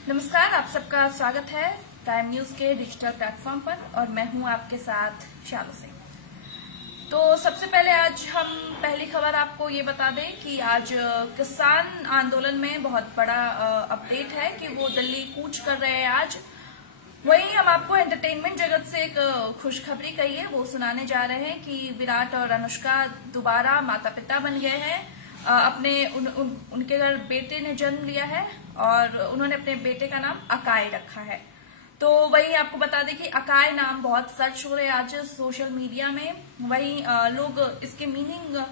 नमस्कार, आप सबका स्वागत है टाइम न्यूज के डिजिटल प्लेटफॉर्म पर और मैं हूं आपके साथ शालू सिंह। तो सबसे पहले आज हम पहली खबर आपको ये बता दें कि आज किसान आंदोलन में बहुत बड़ा अपडेट है कि वो दिल्ली कूच कर रहे हैं आज। वहीं हम आपको एंटरटेनमेंट जगत से एक खुशखबरी कही है वो सुनाने जा रहे हैं कि विराट और अनुष्का दोबारा माता पिता बन गए हैं। उनके घर बेटे ने जन्म लिया है और उन्होंने अपने बेटे का नाम अकाय रखा है। तो वही आपको बता दें कि अकाय नाम बहुत सर्च हो रहे हैं आज सोशल मीडिया में। वही लोग इसके मीनिंग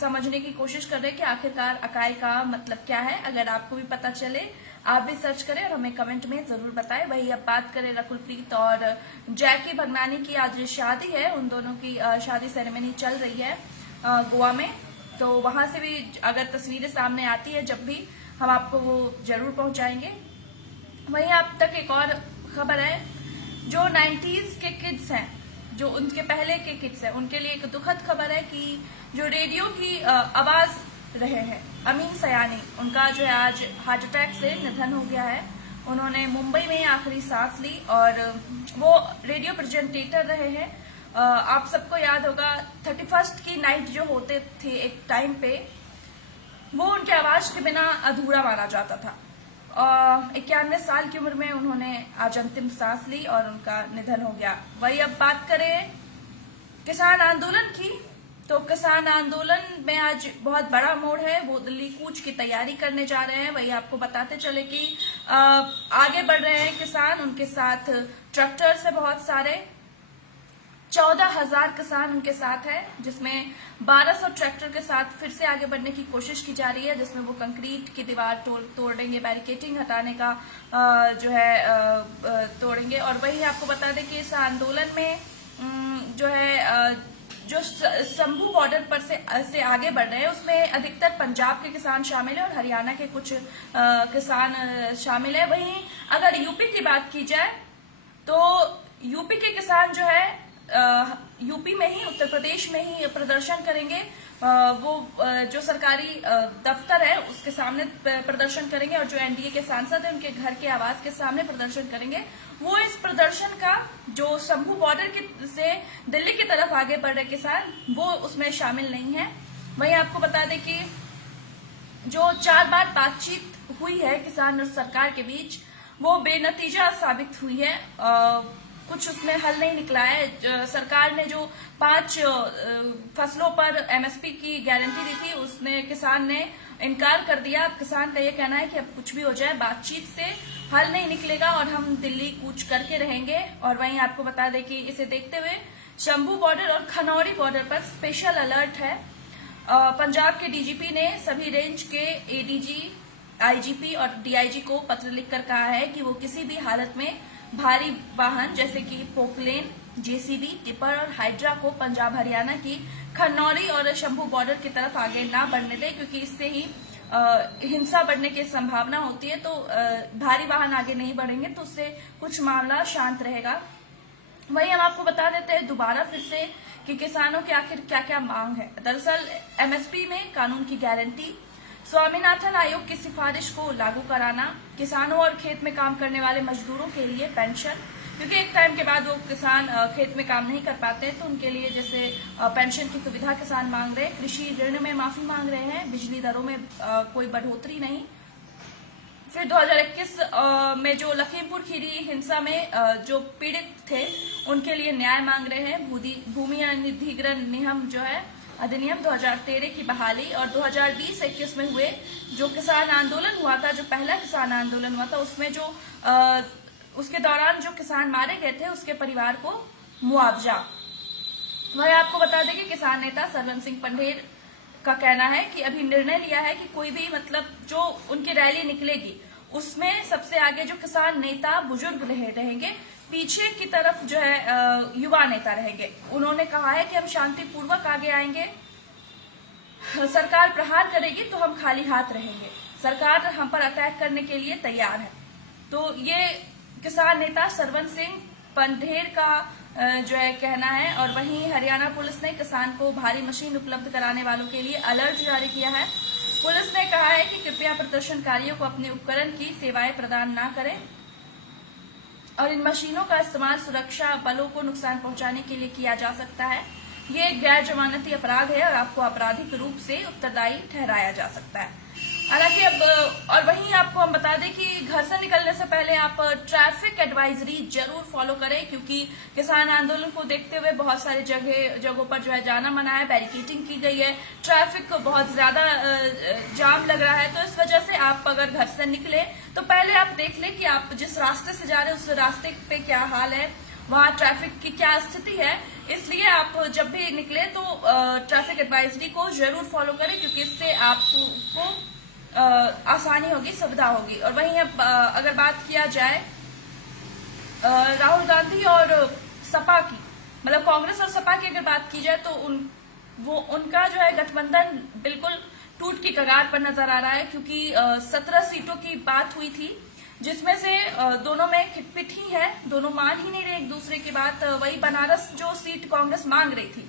समझने की कोशिश कर रहे हैं कि आखिरकार अकाय का मतलब क्या है। अगर आपको भी पता चले आप भी सर्च करें और हमें कमेंट में जरूर बताएं। वही अब बात करें रकुलप्रीत और जैकी भगनानी की, आज शादी है, उन दोनों की शादी सेरेमनी चल रही है गोवा में। तो वहां से भी अगर तस्वीरें सामने आती है जब भी हम आपको वो जरूर पहुंचाएंगे। वहीं आप तक एक और खबर है, जो 90s के किड्स हैं, जो उनके पहले के किड्स हैं, उनके लिए एक दुखद खबर है कि जो रेडियो की आवाज रहे हैं अमीन सयानी, उनका जो है आज हार्ट अटैक से निधन हो गया है। उन्होंने मुंबई में आखिरी सांस ली और वो रेडियो प्रेजेंटेटर रहे हैं। आप सबको याद होगा 31st की नाइट जो होते थे एक टाइम पे, वो उनकी आवाज के बिना अधूरा माना जाता था। 91 साल की उम्र में उन्होंने आज अंतिम सांस ली और उनका निधन हो गया। वही अब बात करें किसान आंदोलन की, तो किसान आंदोलन में आज बहुत बड़ा मोड़ है, वो दिल्ली कूच की तैयारी करने जा रहे हैं। वही आपको बताते चले कि आगे बढ़ रहे हैं किसान, उनके साथ ट्रैक्टर्स है बहुत सारे, 14,000 किसान उनके साथ है, जिसमें 1200 ट्रैक्टर के साथ फिर से आगे बढ़ने की कोशिश की जा रही है, जिसमें वो कंक्रीट की दीवार तोड़ेंगे, बैरिकेटिंग हटाने का जो है तोड़ेंगे। और वही आपको बता दें कि इस आंदोलन में जो है जो शंभू बॉर्डर पर से आगे बढ़ रहे हैं उसमें अधिकतर पंजाब के किसान शामिल है और हरियाणा के कुछ किसान शामिल है। वहीं अगर यूपी की बात की जाए तो यूपी के किसान जो है यूपी में ही, उत्तर प्रदेश में ही प्रदर्शन करेंगे। वो जो सरकारी दफ्तर है उसके सामने प्रदर्शन करेंगे और जो एनडीए के सांसद हैं उनके घर के आवास के सामने प्रदर्शन करेंगे। वो इस प्रदर्शन का जो शंभू बॉर्डर से दिल्ली की तरफ आगे बढ़ रहे किसान, वो उसमें शामिल नहीं है। वहीं आपको बता दें कि जो 4 बार बातचीत हुई है किसान और सरकार के बीच, वो बेनतीजा साबित हुई है। कुछ उसमें हल नहीं निकला है। सरकार ने जो 5 फसलों पर एमएसपी की गारंटी दी थी, उसमें किसान ने इनकार कर दिया। अब किसान का ये कहना है कि अब कुछ भी हो जाए बातचीत से हल नहीं निकलेगा और हम दिल्ली कूच करके रहेंगे। और वहीं आपको बता दें कि इसे देखते हुए शंभू बॉर्डर और खनौरी बॉर्डर पर स्पेशल अलर्ट है। पंजाब के डीजीपी ने सभी रेंज के एडीजी, आईजीपी और डीआईजी को पत्र लिखकर कहा है कि वो किसी भी हालत में भारी वाहन जैसे कि पोकलेन, जेसीबी, टिपर और हाइड्रा को पंजाब हरियाणा की खनौरी और शंभू बॉर्डर की तरफ आगे ना बढ़ने दे, क्योंकि इससे ही हिंसा बढ़ने की संभावना होती है। तो भारी वाहन आगे नहीं बढ़ेंगे तो उससे कुछ मामला शांत रहेगा। वहीं हम आपको बता देते हैं दोबारा फिर से कि किसानों की आखिर क्या क्या मांग है। दरअसल एमएसपी में कानून की गारंटी, स्वामीनाथन आयोग की सिफारिश को लागू कराना, किसानों और खेत में काम करने वाले मजदूरों के लिए पेंशन, क्योंकि एक टाइम के बाद वो किसान खेत में काम नहीं कर पाते तो उनके लिए जैसे पेंशन की सुविधा किसान मांग रहे हैं। कृषि ऋण में माफी मांग रहे हैं, बिजली दरों में कोई बढ़ोतरी नहीं। फिर 2021 में जो लखीमपुर खीरी हिंसा में जो पीड़ित थे उनके लिए न्याय मांग रहे हैं। भूमि अधिग्रहण नियम जो है अधिनियम 2013 की बहाली और 2020-21 में हुए जो किसान आंदोलन हुआ था, जो पहला किसान आंदोलन हुआ था, उसमें जो उसके दौरान जो किसान मारे गए थे उसके परिवार को मुआवजा। वह आपको बता दें कि किसान नेता सरवन सिंह पंढेर का कहना है कि अभी निर्णय लिया है कि कोई भी जो उनकी रैली निकलेगी उसमें सबसे आगे जो किसान नेता बुजुर्ग रहेंगे, पीछे की तरफ जो है युवा नेता रहेंगे। उन्होंने कहा है कि हम शांतिपूर्वक आगे आएंगे, सरकार प्रहार करेगी तो हम खाली हाथ रहेंगे, सरकार हम पर अटैक करने के लिए तैयार है। तो ये किसान नेता सरवन सिंह पंढेर का जो है कहना है। और वहीं हरियाणा पुलिस ने किसान को भारी मशीन उपलब्ध कराने वालों के लिए अलर्ट जारी किया है। पुलिस ने कहा है कि कृपया प्रदर्शनकारियों को अपने उपकरण की सेवाएं प्रदान न करें और इन मशीनों का इस्तेमाल सुरक्षा बलों को नुकसान पहुंचाने के लिए किया जा सकता है। ये एक गैर जमानती अपराध है और आपको आपराधिक रूप से उत्तरदायी ठहराया जा सकता है। हालांकि अब और वहीं आपको हम बता दें कि घर से निकलने से पहले आप ट्रैफिक एडवाइजरी जरूर फॉलो करें, क्योंकि किसान आंदोलन को देखते हुए बहुत सारी जगहों पर जो है जाना मना है, बैरिकेडिंग की गई है, ट्रैफिक को बहुत ज्यादा जाम लग रहा है। तो इस वजह से आप अगर घर से निकले तो पहले आप देख लें कि आप जिस रास्ते से जा रहे हैं उस रास्ते पे क्या हाल है, वहाँ ट्रैफिक की क्या स्थिति है। इसलिए आप जब भी निकले तो ट्रैफिक एडवाइजरी को जरूर फॉलो करें, क्योंकि इससे आपको आसानी होगी, सुविधा होगी। और वहीं अब अगर बात किया जाए राहुल गांधी और सपा की, मतलब कांग्रेस और सपा की अगर बात की जाए तो उनका जो है गठबंधन बिल्कुल टूट की कगार पर नजर आ रहा है, क्योंकि 17 सीटों की बात हुई थी जिसमें से दोनों में खिटपिट ही है, दोनों मान ही नहीं रहे एक दूसरे की बात। वही बनारस जो सीट कांग्रेस मांग रही थी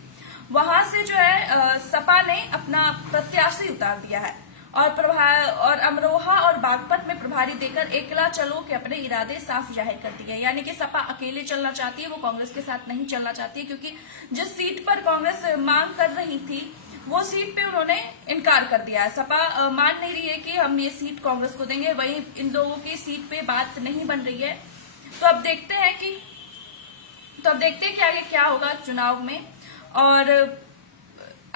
वहां से जो है सपा ने अपना प्रत्याशी उतार दिया है और अमरोहा और बागपत में प्रभारी देकर एकला चलो के अपने इरादे साफ जाहिर कर दिए। यानी कि सपा अकेले चलना चाहती है, वो कांग्रेस के साथ नहीं चलना चाहती है, क्योंकि जिस सीट पर कांग्रेस मांग कर रही थी वो सीट पे उन्होंने इनकार कर दिया है। सपा मान नहीं रही है कि हम ये सीट कांग्रेस को देंगे, वहीं इन लोगों की सीट पे बात नहीं बन रही है। तो अब देखते हैं कि आगे क्या होगा चुनाव में और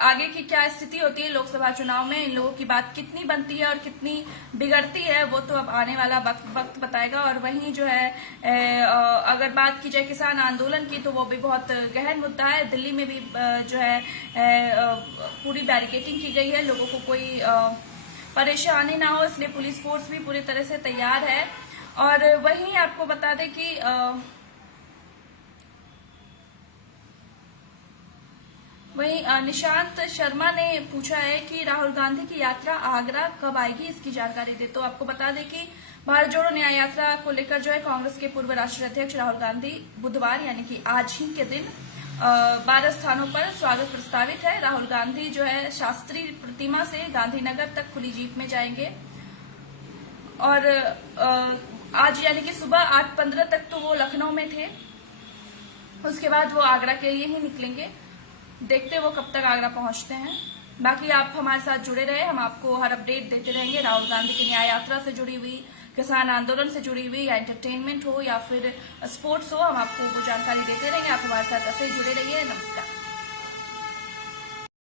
आगे की क्या स्थिति होती है लोकसभा चुनाव में। इन लोगों की बात कितनी बनती है और कितनी बिगड़ती है वो तो अब आने वाला वक्त बताएगा। और वहीं जो है अगर बात की जाए किसान आंदोलन की तो वो भी बहुत गहन मुद्दा है। दिल्ली में भी जो है पूरी बैरिकेडिंग की गई है, लोगों को कोई परेशानी ना हो इसलिए पुलिस फोर्स भी पूरी तरह से तैयार है। और वहीं आपको बता दें कि वहीं निशांत शर्मा ने पूछा है कि राहुल गांधी की यात्रा आगरा कब आएगी, इसकी जानकारी दे। तो आपको बता दें कि भारत जोड़ो न्याय यात्रा को लेकर जो है कांग्रेस के पूर्व राष्ट्रीय अध्यक्ष राहुल गांधी बुधवार यानी कि आज ही के दिन 12 स्थानों पर स्वागत प्रस्तावित है। राहुल गांधी जो है शास्त्री प्रतिमा से गांधीनगर तक खुली जीप में जाएंगे और आज यानी कि सुबह 8:15 तक तो वो लखनऊ में थे, उसके बाद वो आगरा के लिए ही निकलेंगे। देखते वो कब तक आगरा पहुंचते हैं। बाकी आप हमारे साथ जुड़े रहे, हम आपको हर अपडेट देते रहेंगे। राहुल गांधी की न्याय यात्रा से जुड़ी हुई, किसान आंदोलन से जुड़ी हुई, या एंटरटेनमेंट हो या फिर स्पोर्ट्स हो, हम आपको वो जानकारी देते रहेंगे। आप हमारे साथ ऐसे ही जुड़े रहिए। नमस्कार।